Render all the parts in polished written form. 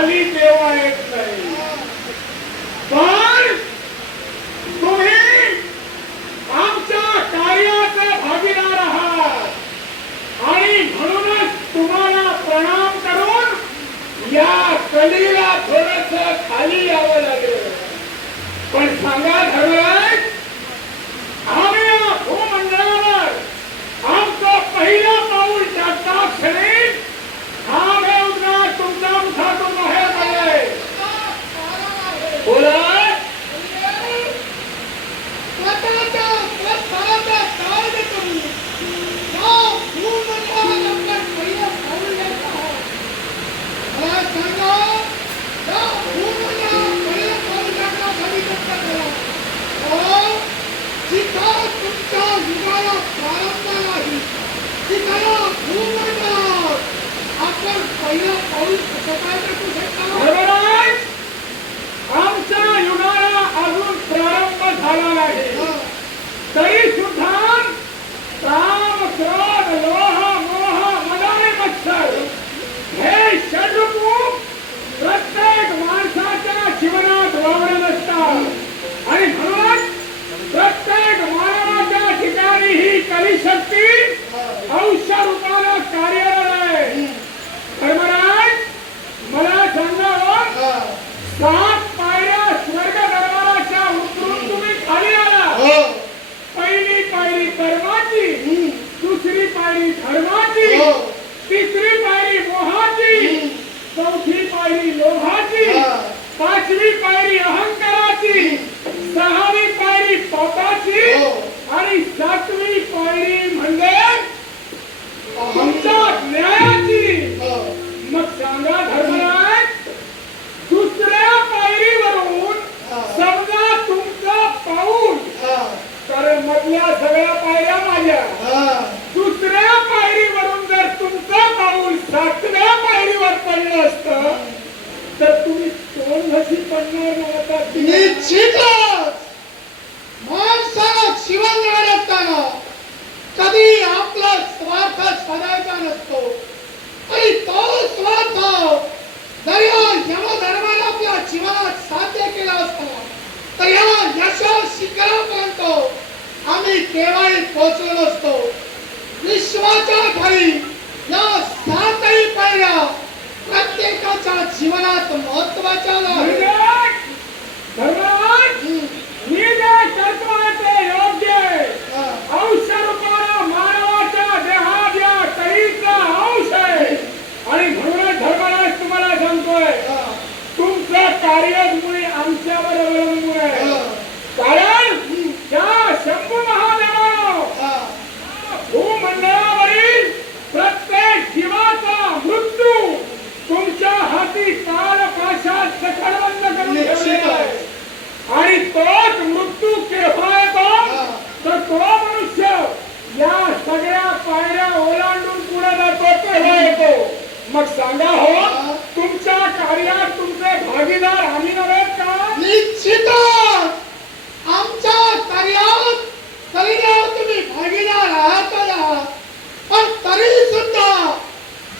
खाली देवा येत नाही, पण तुम्ही आमच्या कार्याचे भागीदार आहात आणि म्हणूनच तुम्हाला प्रणाम करून या कलीला थोडस खाली यावं लागलं. पण सांगा धर्मराज, आम्ही या भूमंडळावर आमचं पहिलं पाऊल टाकता क्षणी हा उद्गार तुमच्या मुखातून बाहेर पडलाय. बोला. तुमच्या युगाला प्रारंभ नाही तिथला भूमंडळ आपण पहिला पाऊल कसं काय टाकू शकता? आमच्या युगाला अजून प्रारंभ झाला नाही, तरी सुद्धा काम, क्रोध, लोह, मोह, मद आणि मत्सर हे षड्रूप प्रत्येक माणसाच्या जीवनात वावरत असतात आणि म्हणून प्रत्येक मानवाच्या ठिकाणी ही कलिशक्ती औषध रूपाला कार्यरत आहे. धर्मराज, मला सांगा, 7 पायऱ्या स्वर्ग दरबाराच्या उतरून तुम्ही खाली आला. पहिली पायरी कर्माची, दुसरी पायरी धर्माची, तिसरी पायरी मोहाची, चौथी पायरी लोभाची, 5वी पायरी अहंकाराची, 6वी पायरी पापाची आणि 7वी पायरी म्हणजे तुमच्या न्यायाची. मग सांगा धर्मराज, दुसऱ्या पायरीवरून समजा तुमचं पाऊल, तर मधल्या सगळ्या पायऱ्या माझ्या, दुसऱ्या पायरीवरून जर तुमचं पाऊल 7व्या पायरीवर पडलं असतं तर तुम्ही कोण घशी पडणार नव्हता. निश्चितच माणसाला जीवन देणार असताना कधी आपला स्वार्थ साधायचा नसतो आणि तो स्वार्थ जर यमधर्माला आपल्या जीवनात साध्य केला असता तर या यशा शिखरापर्यंत आम्ही केव्हाही पोहोचलो नसतो. विश्वाच्या खाली या 7ही पायऱ्या प्रत्येकाच्या जीवनात महत्वाच्या धर्मराज, मी जे करतोय ते योग्य आहे. अंश रूपाला मानवाच्या देहात या कलीचा अंश आहे आणि म्हणूनच धर्मराज तुम्हाला सांगतोय, तुमचं कार्यमुळे आमच्यावर अवलंबून आहे. कारण त्या शंभू महादेवानं भूमंडळावरील प्रत्येक जीवाचा मृत्यू तुमच्या हाती काल पाशात सखडबंद करून ठेवलेला आहे आणि तोच मृत्यू केव्हा येतो तर तो मनुष्य या सगळ्या पायऱ्या ओलांडून पुढे जातो तेव्हा येतो. मग सांगा हो, तुमच्या कार्यात तुमचे भागीदार आम्ही नव्हे का? निश्चितच आमच्या कार्यात तुम्ही भागीदार आहात, पण तरी सुद्धा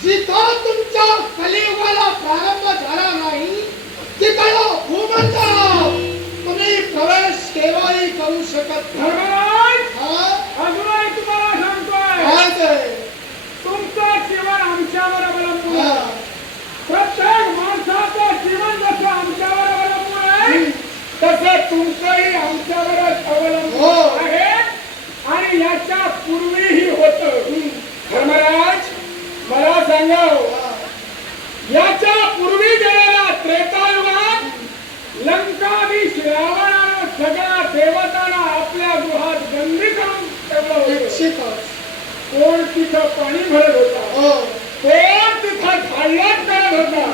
जिथं तुमच्या कलियुगाला प्रारंभ झाला नाही तिथला भूमंडळ तुम्ही प्रवेश केव्हाही करू शकत नाही. अजूनही तुम्हाला सांगतोय, तुमचं जीवन आमच्यावर अवलंबून आहे. प्रत्येक माणसाचं जीवन जसं आमच्यावर अवलंबून आहे तसं तुमचंही आमच्यावरच अवलंबून आहे आणि याच्या पूर्वीही होतं. धर्मराज, मला सांगाव, याच्या पूर्वी गेलेल्या त्रेतायुगात लंकाधीश रावणानं सगळ्या देवतांना आपल्या गृहात बंदी करून ठेवलं होतं. कोण तिथं पाणी भरत होता, कोण तिथं झाडलाट करत होता,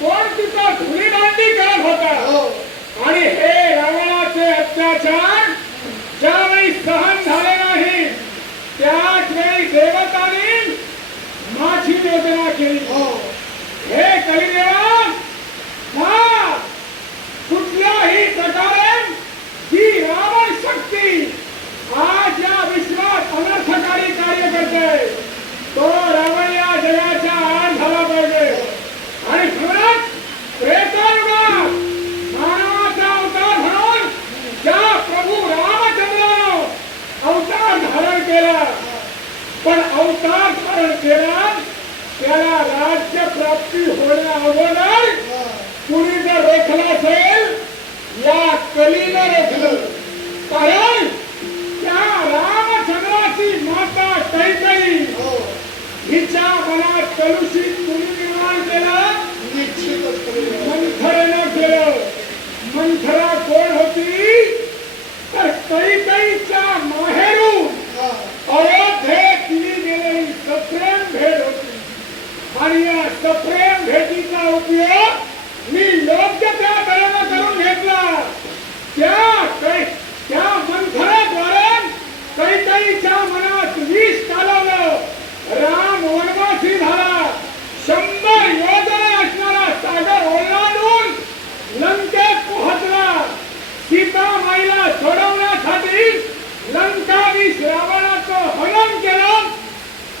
कोण तिथं धुळीदांडी करत होता. आणि हे रावणाचे अत्याचार ज्यावेळी सहन झाले नाही त्याच वेळी देवतांनी माझी योजना केली. हे कलिदेवा, कुठल्याही प्रकारे ही रावण शक्ती आज या विश्वात अनर्थकारी कार्य करते, तो रावण या जगाच्या आड झाला पाहिजे. आणि म्हणूनच धारण केलं त्याला राज्य प्राप्ती होण्या अगोदर कुणी जर रोखलं असेल या कलीनं रोखलं. कारण त्या रामचंद्राची माता कैकेयी हिच्या मनात कलुषित कुणी निर्माण केलं? निश्चितच करूया. मंथरेनं केलं. मंथरा कोण होती? तर कैकेयीच्या माहेरून अयोध्येत केली गेलेली सप्रेम भेट होती. आणि या सप्रेम भेटीचा उपयोग मी योग्य त्या तऱ्हेनं करून घेतला. त्या मंथराद्वारे कैकेयीच्या मनात विष कालवलं. राम वनवासी झाला. 100 योजने असणारा सागर ओलांडून लंकेत पोहोचला. सीतामाईला सोडवण्यासाठी लंकाधीश रावणाचं हनन केलं.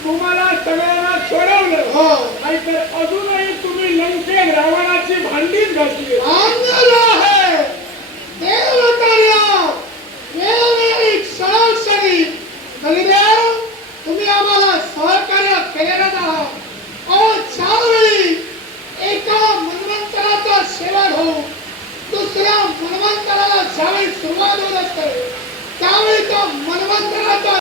तुम्हाला सगळ्यांना सोडवलं. नाहीतर अजूनही तुम्ही लंकेत रावणाची भांडीच घातली. आंदोलन आहे देवतार्या वेळोवेळी क्षणोक्षणी बलिदेव तुम्ही आम्हाला सहकार्य केलेलं आहात. अहो ज्यावेळी एका मन्वंतराचा शेवट होऊ दुसऱ्या मन्वंतराला ज्यावेळी सुरुवात होत असते त्यावेळी तो मन्वंतराचा